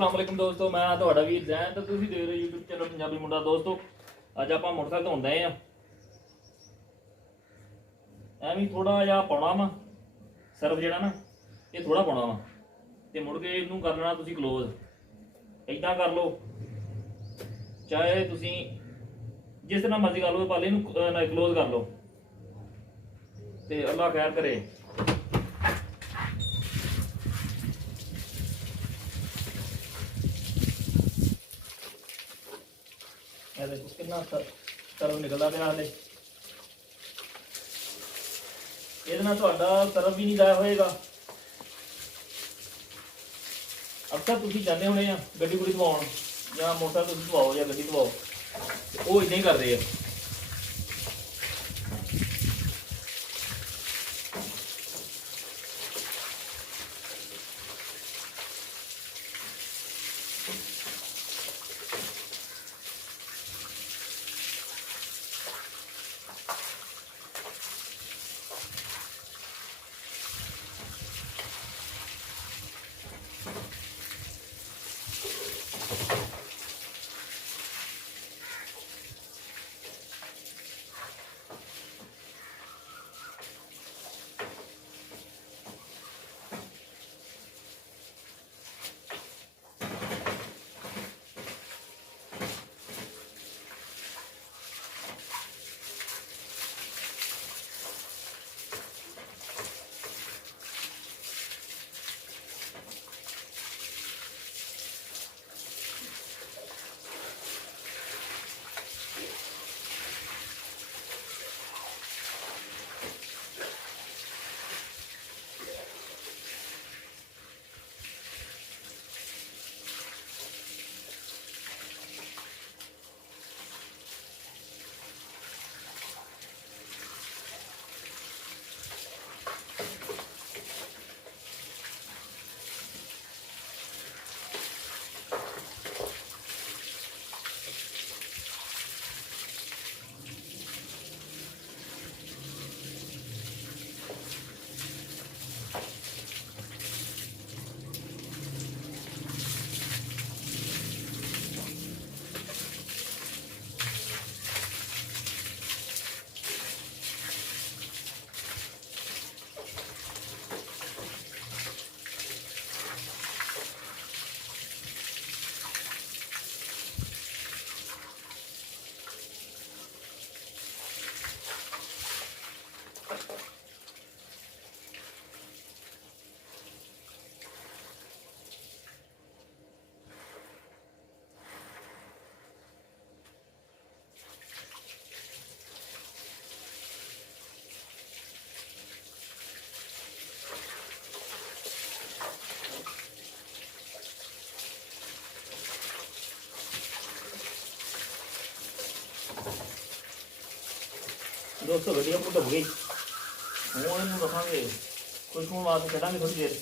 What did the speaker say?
अस्सलाम वालेकुम दोस्तों, मैं ਤੁਹਾਡਾ ਵੀਰ ਜ਼ੈਨ ਤੇ ਤੁਸੀਂ ਦੇਖ ਰਹੇ ਹੋ YouTube ਚੈਨਲ ਪੰਜਾਬੀ ਮੁੰਡਾ। ਦੋਸਤੋ ਅੱਜ ਆਪਾਂ ਮੋਟਰਸਾਈਕਲ ਧੋਂਦੇ ਆ। ਐਵੇਂ ਥੋੜਾ ਜਿਹਾ ਪਾਉਣਾ ਵਾ ਸਰਫ ਜਿਹੜਾ ਨਾ, ਇਹ ਥੋੜਾ ਪਾਉਣਾ ਵਾ ਤੇ ਮੁੜ ਕੇ ਇਹਨੂੰ ਕਰ ਲੈਣਾ ਤੁਸੀਂ ਕਲੋਜ਼। ਇਦਾਂ ਕਰ ਲਓ, ਚਾਹੇ ਤੁਸੀਂ ਜਿਸ ਤਰ੍ਹਾਂ ਮਰਜ਼ੀ ਕਰ ਲਓ, ਪਾਲੇ ਇਹਨੂੰ ਕਲੋਜ਼ ਕਰ ਲਓ ਤੇ ਅੱਲਾ ਖੈਰ ਕਰੇ। कितना सरफ निकलता पाया हाले ये सरफ भी नहीं जाया होएगा। अक्सर तुम चाहते होने गड्डी गुड्डी धवाउण या मोटरसाइकिल धवाओ या गड्डी धवाओ, वो इदां ही करते हैं। दोस्तों गड्डी अपनी धुप गई, हूँ इन रखा खुशबू वास्ते छा थोड़ी देर।